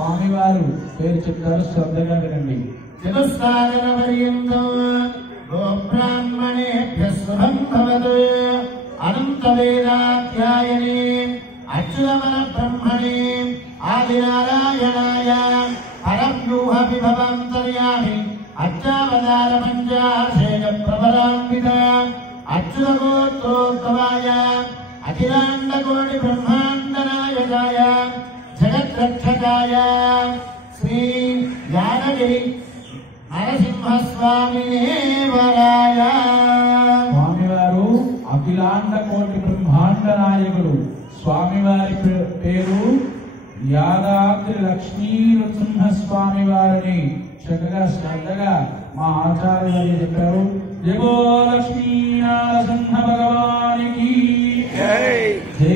స్వామివారు పేరు చెప్తారు, శ్రద్ధగా వినండి. చతుస్సాగరపర్యంతం గోబ్రాహ్మణేభ్యః శుభం భవతు. అనంత వేదాధ్యాయనే అచ్యుతమన బ్రహ్మణే ఆదినారాయణాయ పరవ్యూహ విభవాంతర్యామి అచ్చావతార పంచాశేయ ప్రబలాన్విత అచ్యుత గోత్రోద్భవాయ అఖిలాండ కోటి బ్రహ్మాండ నాయకాయ జగద్రక్షకాయ శ్రీ యాదగిరి నరసింహస్వామి వరాయ. స్వామివారు అఖిలాండ కోటి బ్రహ్మాండ నాయకుడు. స్వామివారి పేరు యాదాద్రి లక్ష్మీ నృసింహస్వామి వారిని చక్కగా శ్రద్ధగా మా ఆచార్యులు చెప్పారు. జగో లక్ష్మీ నరసింహ భగవానికి జై.